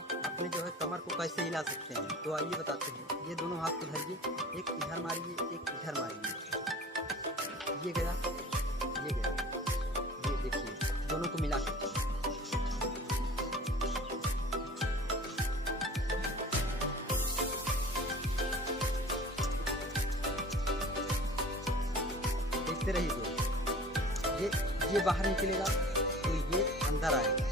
आप अपने जो है कमर को कैसे हिला सकते हैं, तो आइए बताते हैं। ये दोनों हाथ को धरिए, एक इधर मारिए, एक इधर मारिए। ये गया, ये गया, ये देखिए दोनों को मिला के। देखते रहिए दोस्तों, ये बाहर निकलेगा तो ये अंदर आएगा,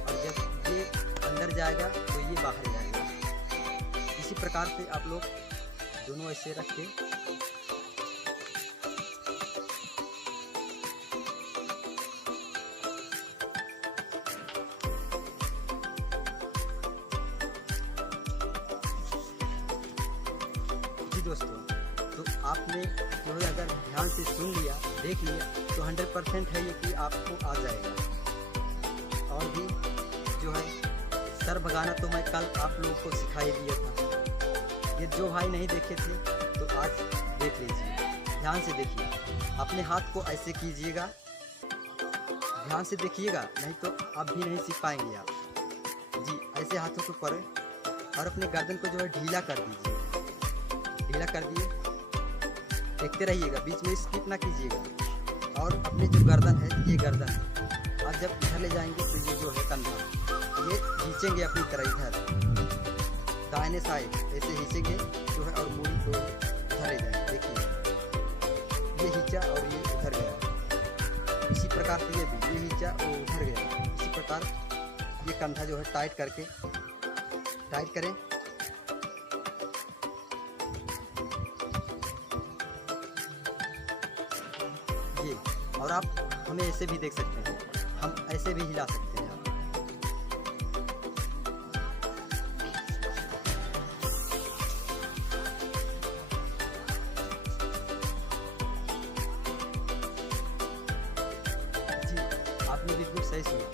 और जब ये अंदर जाएगा तो ये बाहर जाएगा। इसी प्रकार से आप लोग दोनों ऐसे रख के जी दोस्तों, तो आपने जो है अगर ध्यान से सुन लिया, देख लिया, तो 100% है ये कि आपको आ जाएगा। और भी जो है सर भगाना तो मैं कल आप लोगों को सिखा ही दिया था। ये जो भाई नहीं देखे थे तो आज देख लीजिए, ध्यान से देखिए। अपने हाथ को ऐसे कीजिएगा, ध्यान से देखिएगा, नहीं तो आप भी नहीं सीख पाएंगे आप जी। ऐसे हाथों को करें और अपने गर्दन को जो है ढीला कर दीजिए, ढीला कर दिए। देखते रहिएगा, बीच में स्किप ना कीजिएगा। और अपने जो गर्दन है, ये गर्दन है, और जब इधर ले जाएंगे तो ये जो है कंधा, ये खींचेंगे अपनी तरह इधर दाहिने साइड, ऐसे खींचेंगे जो है, और मूड़ी को इधर ले जाएंगे। देखिए ये खींचा और ये उधर गया। इसी प्रकार से ये भी, ये खींचा और उधर गया। इसी प्रकार ये कंधा जो है टाइट करके, टाइट करें। ये, और आप हमें ऐसे भी देख सकते हैं, हम ऐसे भी हिला सकते हैं। जी, आपने बिल्कुल सही सुना।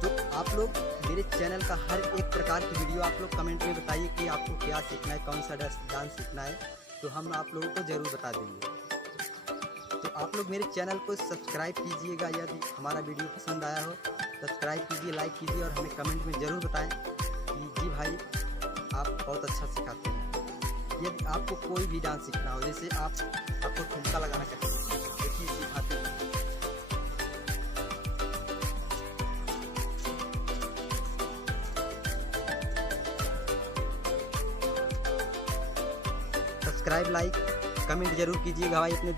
तो आप लोग मेरे चैनल का हर एक प्रकार की वीडियो आप लोग कमेंट में बताइए कि आपको क्या सीखना है, कौन सा डांस सीखना है, तो हम आप लोगों को ज़रूर बता देंगे। तो आप लोग मेरे चैनल को सब्सक्राइब कीजिएगा। यदि हमारा वीडियो पसंद आया हो, सब्सक्राइब कीजिए, लाइक कीजिए, और हमें कमेंट में ज़रूर बताएं कि जी भाई आप बहुत अच्छा सिखाते हैं। यदि आपको कोई भी डांस सीखना हो, जैसे आपको ठुमका लगाना कैसे, देखिए सिखाते हैं। सब्सक्राइब, लाइक, कमेंट जरूर कीजिएगा भाई अपने